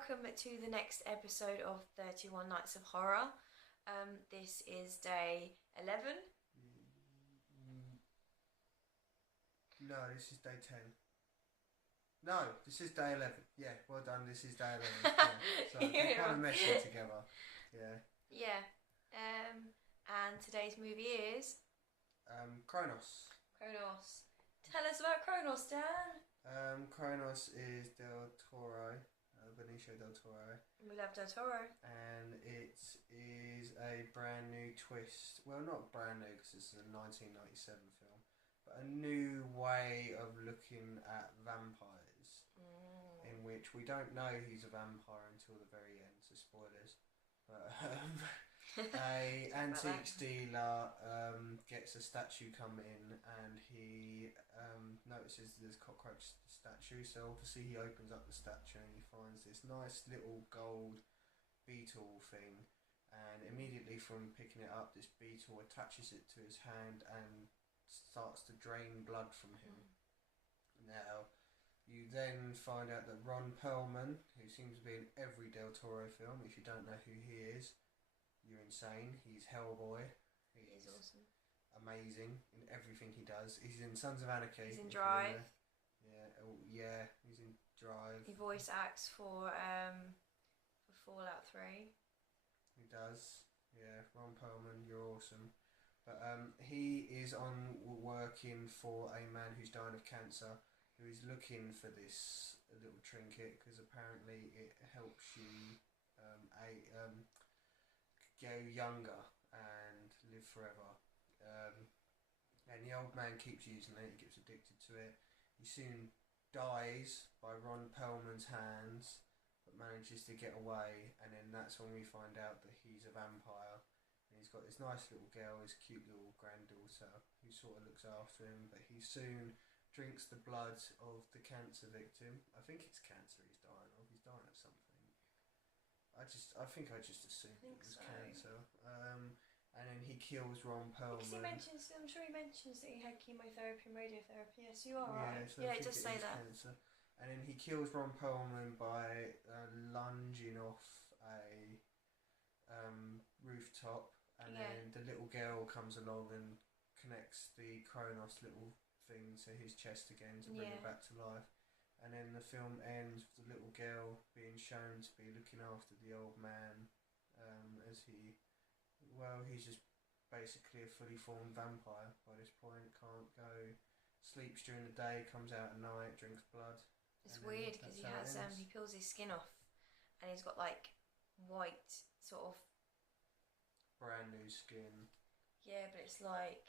welcome to the next episode of 31 Nights of Horror. This is day 11. No, this is day 10. No, this is day 11. Yeah, well done, this is day 11. Yeah. So they're kind of meshing together. Yeah. Yeah. And today's movie is... Cronos. Cronos. Tell us about Cronos, Dan. Cronos is Del Toro, Benicio Del Toro. We love Del Toro. And it is a brand new twist. Well, not brand new because this is a 1997 film, but a new way of looking at vampires, in which we don't know he's a vampire until the very end, so spoilers. But a antiques dealer gets a statue come in, and he notices there's a cockroach statue, so obviously he opens up the statue and he finds this nice little gold beetle thing, and immediately from picking it up, this beetle attaches it to his hand and starts to drain blood from him. Now you then find out that Ron Perlman, who seems to be in every Del Toro film, if you don't know who he is, you're insane. He's Hellboy. He's awesome. Amazing in everything he does. He's in Sons of Anarchy. He's in Drive. Yeah, he's in Drive. He voice acts for Fallout 3. He does. Yeah, Ron Perlman, you're awesome. But he is working for a man who's dying of cancer, who is looking for this little trinket because apparently it helps you go younger and live forever. And the old man keeps using it, he gets addicted to it. He soon dies by Ron Perlman's hands, but manages to get away, and then that's when we find out that he's a vampire. And he's got this nice little girl, his cute little granddaughter, who sort of looks after him, but he soon drinks the blood of the cancer victim. I think it's cancer he's dying of. He's dying of something. I think I just assumed it was so. cancer. And then he kills Ron Perlman. Because I'm sure he mentions that he had chemotherapy and radiotherapy. Yes, you are right. So yeah, it does say that. Cancer. And then he kills Ron Perlman by lunging off a rooftop, and then the little girl comes along and connects the Cronos little thing to his chest again to bring him back to life. And then the film ends with the little girl being shown to be looking after the old man, as he's just basically a fully formed vampire by this point. Can't go, sleeps during the day, comes out at night, drinks blood. It's weird because he peels his skin off, and he's got like white sort of brand new skin. Yeah, but it's like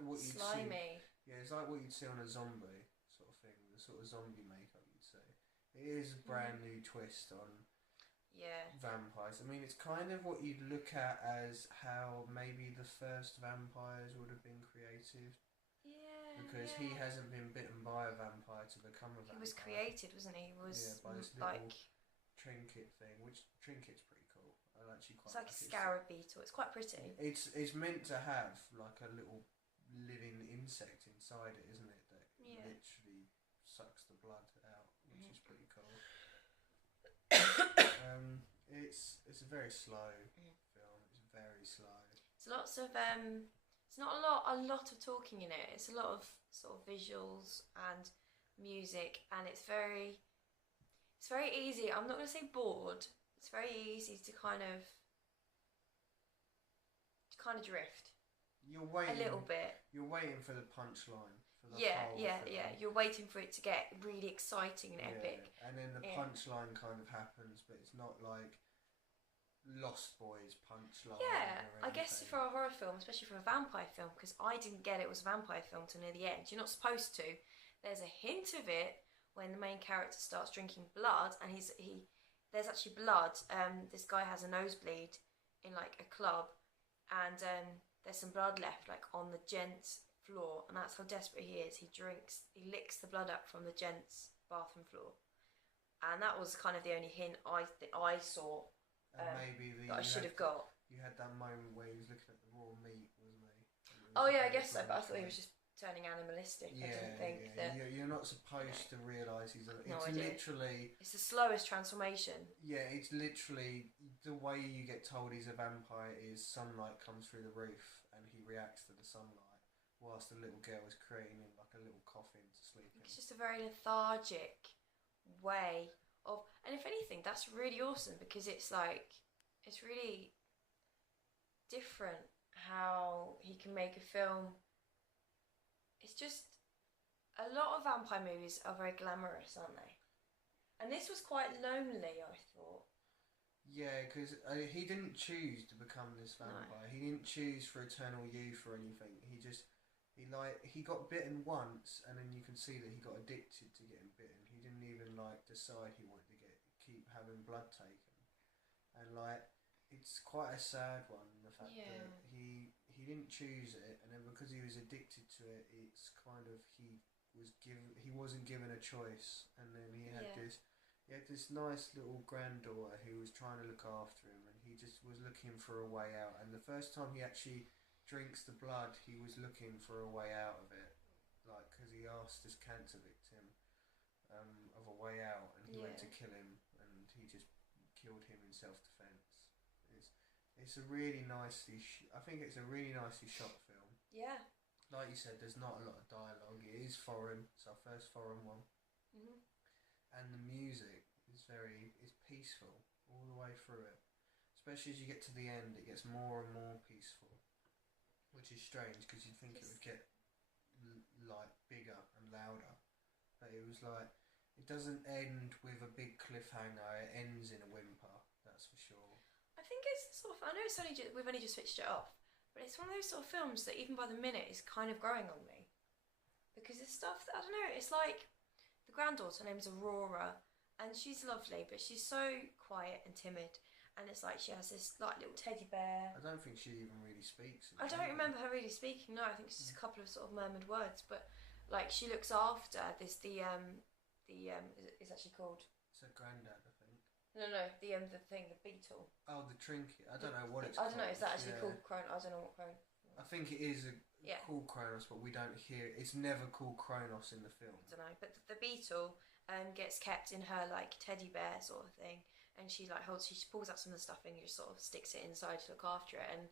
what you'd slimy. See. Yeah, it's like what you'd see on a zombie sort of thing. The sort of zombie makeup you'd see. It is a brand new twist on vampires. I mean, it's kind of what you'd look at as how maybe the first vampires would have been created. Yeah. Because he hasn't been bitten by a vampire to become a vampire. He was created, wasn't he? He was by this little trinket thing, which trinket's pretty cool. I actually quite like it. It's like a scarab beetle. It's quite pretty. It's meant to have like a little living insect inside it, isn't it? That literally sucks the blood out, which is pretty cool. It's a very slow film. It's very slow. It's lots of it's not a lot of talking in it. It's a lot of sort of visuals and music, and it's very easy. I'm not going to say bored. It's very easy to kind of drift. You're waiting a little bit. You're waiting for the punchline. Yeah. You're waiting for it to get really exciting and epic. And then the punchline kind of happens, but it's not like Lost Boys punchline. Yeah, I guess for a horror film, especially for a vampire film, because I didn't get it was a vampire film till near the end. You're not supposed to. There's a hint of it when the main character starts drinking blood, and there's actually blood. This guy has a nosebleed in like a club, and there's some blood left like on the gents' floor, and that's how desperate he is. He licks the blood up from the gents' bathroom floor, and that was kind of the only hint I saw. Maybe that I should have got. You had that moment where he was looking at the raw meat, wasn't he? Oh yeah, I guess so. But I thought he was just turning animalistic. I didn't think that. You're not supposed to realise he's. It's No idea. literally. It's the slowest transformation. Yeah, it's literally the way you get told he's a vampire is sunlight comes through the roof and he reacts to the sunlight, whilst the little girl is creating him like a little coffin to sleep in. It's just a very lethargic way of, and if anything, that's really awesome because it's like it's really different how he can make a film. It's just a lot of vampire movies are very glamorous, aren't they? And this was quite lonely, I thought. Yeah, because he didn't choose to become this vampire. No. He didn't choose for eternal youth or anything. He got bitten once, and then you can see that he got addicted to getting bitten. He didn't even decide he wanted to keep having blood taken, and it's quite a sad one. The fact that he didn't choose it, and then because he was addicted to it, it's kind of he wasn't given a choice, and then he had this nice little granddaughter who was trying to look after him, and he just was looking for a way out. And the first time he actually drinks the blood, he was looking for a way out of it, because he asked this cancer victim of a way out, and he went to kill him, and he just killed him in self-defense. It's a really nicely. I think it's a really nicely shot film. Yeah. Like you said, there's not a lot of dialogue. It is foreign. It's our first foreign one. Mhm. And the music is peaceful all the way through it. Especially as you get to the end, it gets more and more peaceful, which is strange because you'd think it would get bigger and louder, but it was it doesn't end with a big cliffhanger. It ends in a whimper. That's for sure. I think it's sort of. I know it's we've only just switched it off, but it's one of those sort of films that even by the minute is kind of growing on me, because it's stuff that I don't know. It's like the granddaughter, her name's Aurora, and she's lovely, but she's so quiet and timid. And it's like she has this little teddy bear. I don't think she even really speaks. I don't remember her really speaking. No, I think it's just a couple of sort of murmured words. But she looks after this. It's actually called. It's her granddad, I think. No, the thing, the beetle. Oh, the trinket. I don't know what it's called. I don't know. Is that actually called Cronos? I don't know what Cronos. I think it is called Cronos, but we don't hear. It's never called Cronos in the film. I don't know, but the beetle gets kept in her teddy bear sort of thing. And she she pulls out some of the stuffing and just sort of sticks it inside to look after it, and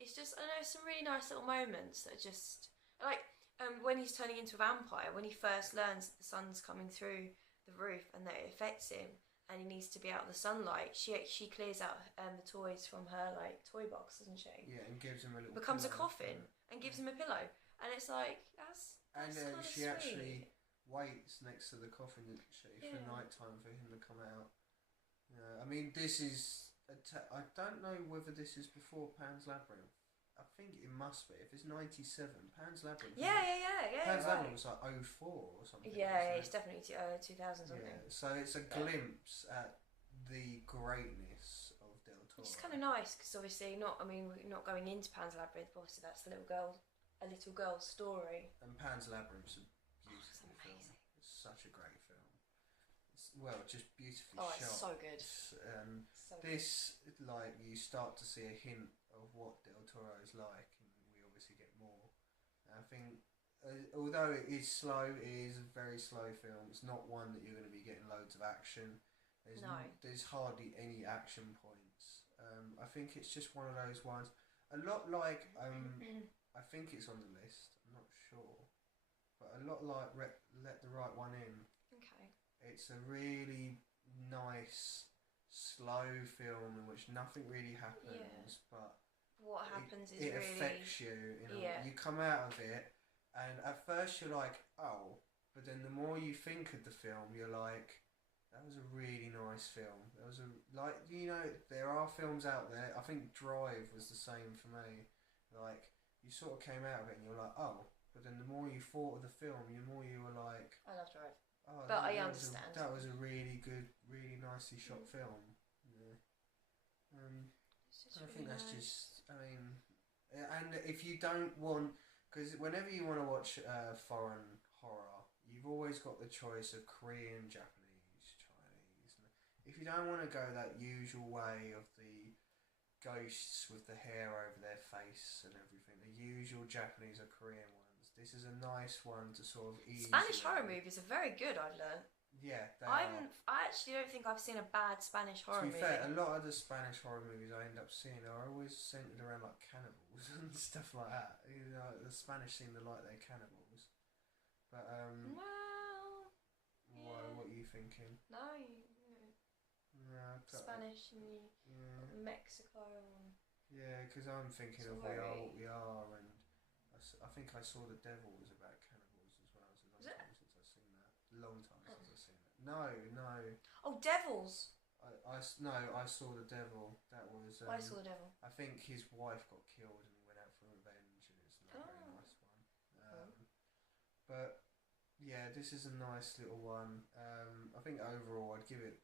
it's just, I don't know, some really nice little moments that are just when he's turning into a vampire, when he first learns that the sun's coming through the roof and that it affects him, and he needs to be out of the sunlight. She clears out the toys from her toy box, doesn't she? Yeah, and gives him a little. Becomes a coffin and gives him a pillow, and it's that's and kind of she sweet. Actually waits next to the coffin, doesn't she, for night time for him to come out. I mean, this is. I don't know whether this is before Pan's Labyrinth. I think it must be. If it's 97, Pan's Labyrinth. Yeah. Pan's Labyrinth was 04 or something. Yeah, it's definitely 2000 something. Yeah, so it's a glimpse at the greatness of Del Toro. Which is kind of nice because obviously we're not going into Pan's Labyrinth, but obviously that's a little girl's story. And Pan's Labyrinth's a beautiful film. It's such a great film. Just beautifully shot. It's so good. This, you start to see a hint of what Del Toro is like, and we obviously get more. I think, although it is slow, it is a very slow film. It's not one that you're going to be getting loads of action. There's hardly any action points. I think it's just one of those ones. A lot like, I think it's on the list. I'm not sure, but a lot like Let the Right One In. Okay. It's a really nice, slow film in which nothing really happens, but what happens it affects you. You come out of it, and at first you're like, oh, but then the more you think of the film, you're like, that was a really nice film. There was there are films out there. I think Drive was the same for me. You sort of came out of it, and you're like, oh, but then the more you thought of the film, the more you were like, I love Drive. Oh, but I understand. That was a really good, really nicely shot film. Yeah. I think that's just. I mean, and if you don't want, because whenever you want to watch foreign horror, you've always got the choice of Korean, Japanese, Chinese. If you don't want to go that usual way of the ghosts with the hair over their face and everything, the usual Japanese or Korean ones, This is a nice one to sort of ease. Spanish horror movies are very good, I've learned. Yeah, they I are. actually don't think I've seen a bad Spanish horror movie. To be fair, a lot of the Spanish horror movies I end up seeing are always centered around like cannibals and stuff like that. You know, the Spanish seem to like their cannibals. But well, yeah. what are you thinking? No, No, Spanish and Mexico and yeah, because I'm thinking of We Are What We Are, and I think I saw The Devil was about cannibals as well. It's a long time since I've seen that. Long time since I've seen that. No. Oh, Devils. I saw The Devil. That was. I saw The Devil. I think his wife got killed and he went out for revenge, and it's not a very nice one. But yeah, this is a nice little one. I think overall I'd give it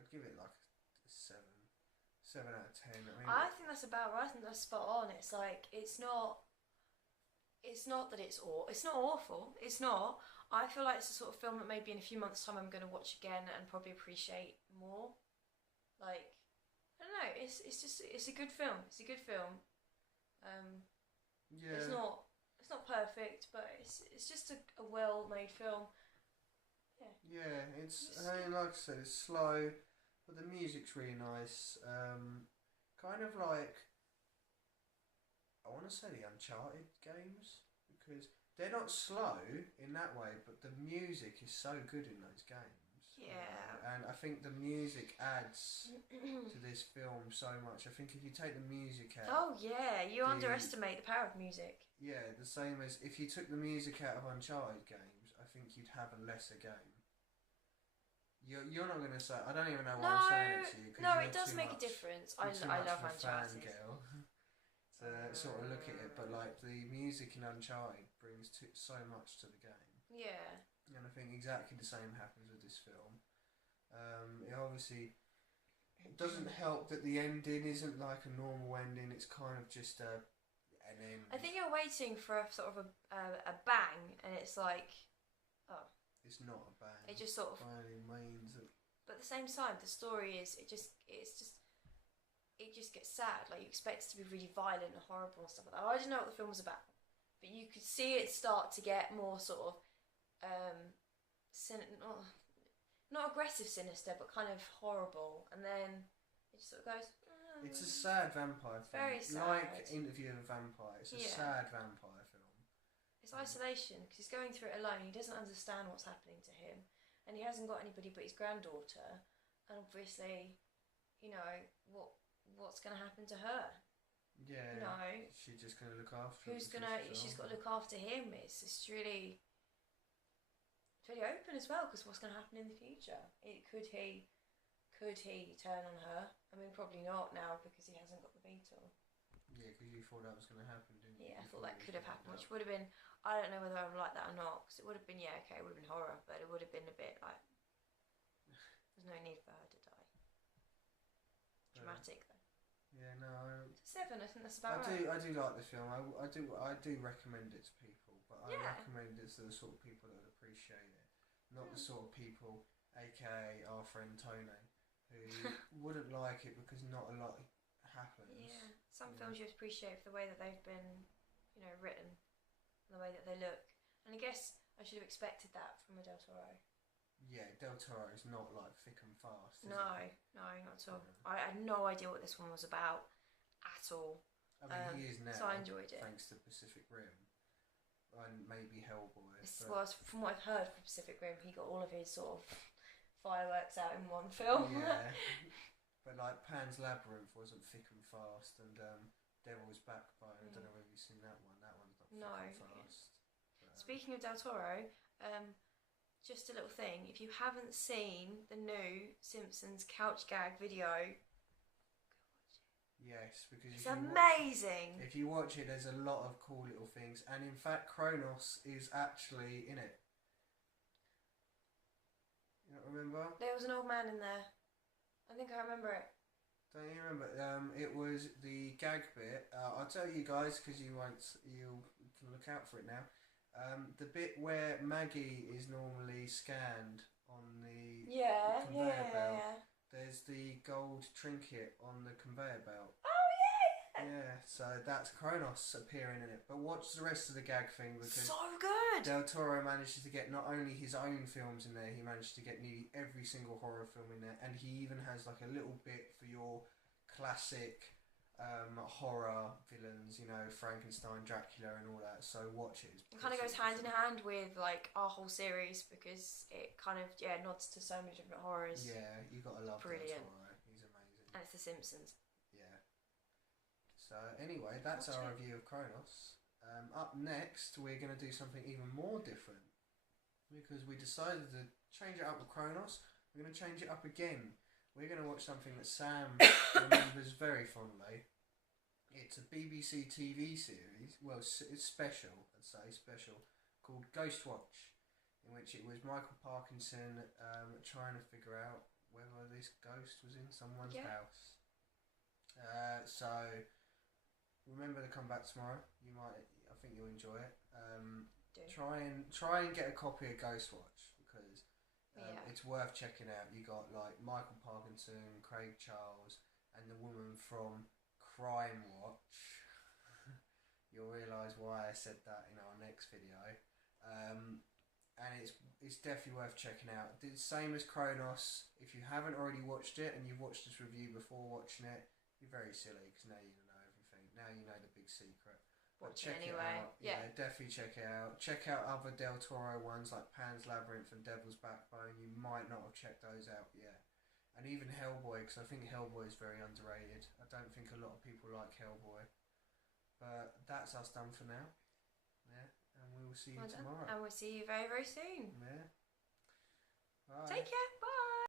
like a 7 out of 10. I think that's about right. I think that's spot on. It's like it's not that it's not awful. It's not. I feel like it's the sort of film that maybe in a few months' time I'm going to watch again and probably appreciate more. Like, I don't know. It's a good film. It's a good film. Yeah. It's not perfect, but it's just a well-made film. Yeah. Yeah. Like I said, it's slow, but the music's really nice. Kind of like, I want to say the Uncharted games, because they're not slow in that way, but the music is so good in those games. Yeah. And I think the music adds to this film so much. I think if you take the music out... Oh, yeah. You underestimate the power of music. Yeah, the same as if you took the music out of Uncharted games, I think you'd have a lesser game. You're not going to say... I don't even know why I'm saying it to you. No, it does make a difference. I love Uncharted. To sort of look at it, but like the music in Uncharted brings so much to the game. Yeah. And I think exactly the same happens with this film. It doesn't help that the ending isn't like a normal ending. It's kind of just an end. I think you're waiting for a sort of a bang, and it's like, oh. It's not a bang. It just sort of. By any means. But at the same time, the story is it just gets sad. Like, you expect it to be really violent and horrible and stuff like that. I didn't know what the film was about, but you could see it start to get more sort of not aggressive sinister, but kind of horrible, and then it just sort of goes. It's a sad vampire film. Very sad. Like Interview with a Vampire. It's a sad vampire film. It's isolation, because he's going through it alone. He doesn't understand what's happening to him, and he hasn't got anybody but his granddaughter, and obviously, you know, what's going to happen to her? Yeah. You know, she's just going to look after him. She's got to look after him. It's really open as well, because what's going to happen in the future? Could he turn on her? I mean, probably not now, because he hasn't got the beetle. Yeah, because you thought that was going to happen, didn't you? Yeah, I thought that could have happened, which would have been, I don't know whether I would like that or not, because it would have been, it would have been horror, but it would have been a bit like, there's no need for her to die. Dramatic though. Yeah, no. 7, I think that's about right. I do like this film. I do recommend it to people, but I recommend it to the sort of people that would appreciate it, not the sort of people, aka our friend Tony, who wouldn't like it because not a lot happens. Yeah, some films you appreciate for the way that they've been, written, and the way that they look. And I guess I should have expected that from a Del Toro. Yeah, Del Toro is not like thick and fast. No, not at all. I had no idea what this one was about at all. I mean, he is now. So I enjoyed it. Thanks to Pacific Rim. And maybe Hellboy. Well, from what I've heard from Pacific Rim, he got all of his sort of fireworks out in one film. Yeah. But like Pan's Labyrinth wasn't thick and fast, and Devil's Backbone, I don't know whether you've seen that one. That one's not thick and fast. Speaking of Del Toro, just a little thing. If you haven't seen the new Simpsons couch gag video, yes, because it's amazing. If you watch it, there's a lot of cool little things, and in fact, Cronos is actually in it. You don't remember? There was an old man in there. I think I remember it. Don't you remember? It was the gag bit. I'll tell you guys, because you can look out for it now. The bit where Maggie is normally scanned on the conveyor belt. There's the gold trinket on the conveyor belt. Oh yeah! Yeah, so that's Cronos appearing in it. But watch the rest of the gag thing because So good. Del Toro manages to get not only his own films in there, he managed to get nearly every single horror film in there, and he even has like a little bit for your classic horror villains, you know, Frankenstein, Dracula, and all that. So watch it. It kind of goes hand in hand with like our whole series because it kind of nods to so many different horrors. Yeah, you gotta love Brilliant. Del Toro. He's amazing. And it's The Simpsons. Yeah. So anyway, that's our review of Cronos. Up next, we're gonna do something even more different because we decided to change it up with Cronos. We're gonna change it up again. We're going to watch something that Sam remembers very fondly. It's a BBC TV series, well, it's special, I'd say, special, called Ghost Watch, in which it was Michael Parkinson trying to figure out whether this ghost was in someone's house. So, remember to come back tomorrow. I think you'll enjoy it. Try and get a copy of Ghost Watch because it's worth checking out. You got like Michael Parkinson, Craig Charles, and the woman from Crime Watch. You'll realise why I said that in our next video. And it's definitely worth checking out. The same as Cronos. If you haven't already watched it and you've watched this review before watching it, you're very silly because now you know everything. Now you know the big secret. Watch check it anyway. It out. Yeah, definitely check it out. Check out other Del Toro ones like Pan's Labyrinth and Devil's Backbone. You might not have checked those out yet. And even Hellboy, because I think Hellboy is very underrated. I don't think a lot of people like Hellboy. But that's us done for now. Yeah, and we will see you tomorrow. And we'll see you very, very soon. Yeah. Bye. Take care. Bye.